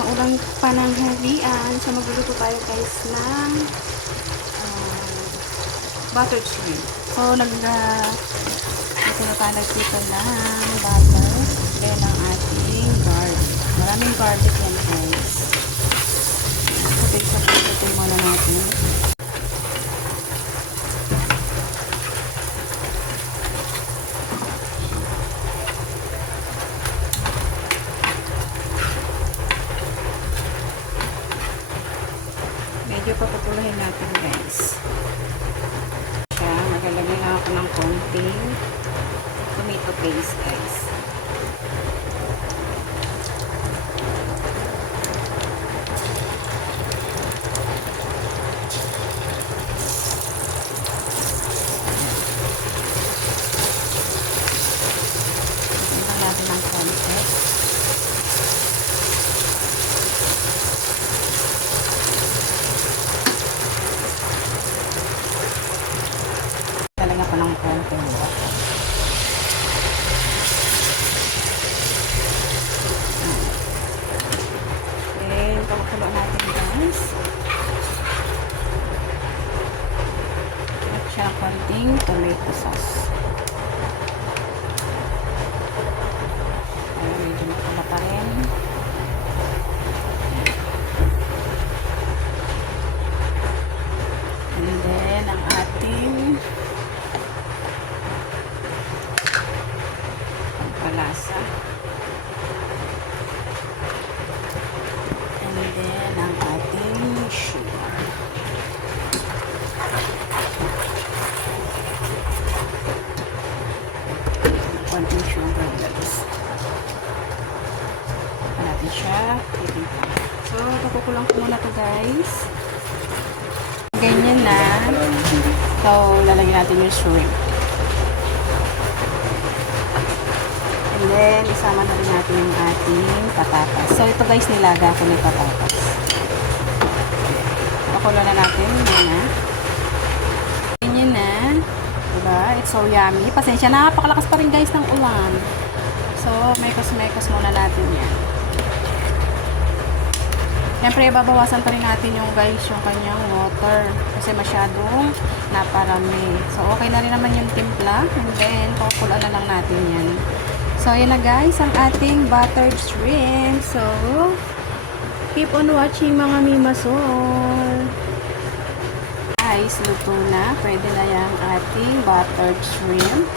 maulang pananghalian. So, magluluto tayo guys ng butter shrimp. So, ito na tayo nagtito ng butter. Then, ang ating garlic. Maraming garlic yan guys. Sabay-sabay muna natin. Medyo papupulahin natin guys. Kaya maglalagay na ako ng konting tomato paste guys. Tingnan natin ng konti. Talaga pa ng konti mo. Then, pakulo natin guys. At siya ng konting tomato sauce. Ay, medyo makala pa rin. And then, ang ating pampalasa. And then, ang ating sugar. Konting sugar guys. Saka natin siya. So, pakukulang ko muna to guys. Ganyan na. So, lalagyan natin yung shrimp. And then, isama na rin natin yung ating patatas. So, ito guys, nilaga ko ng patatas. Pakulo na natin muna. Ganyan na. Diba? It's so yummy. Pasensya, napakalakas pa rin guys ng ulan. So, mekos-mekos muna natin yan. Siyempre, babawasan pa rin natin yung guys, yung kanyang water. Kasi masyadong naparami. So, okay na rin naman yung timpla. And then, pakukulaan na lang natin yan. So, ayan na guys, ang ating buttered shrimp. So, keep on watching mga mimasol. Guys, luto na. Pwede na yung ating buttered shrimp.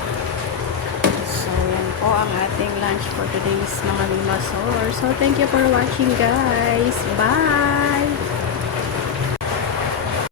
So, yan po ang ating lunch for today's mga mimasol. So, thank you for watching guys. Bye!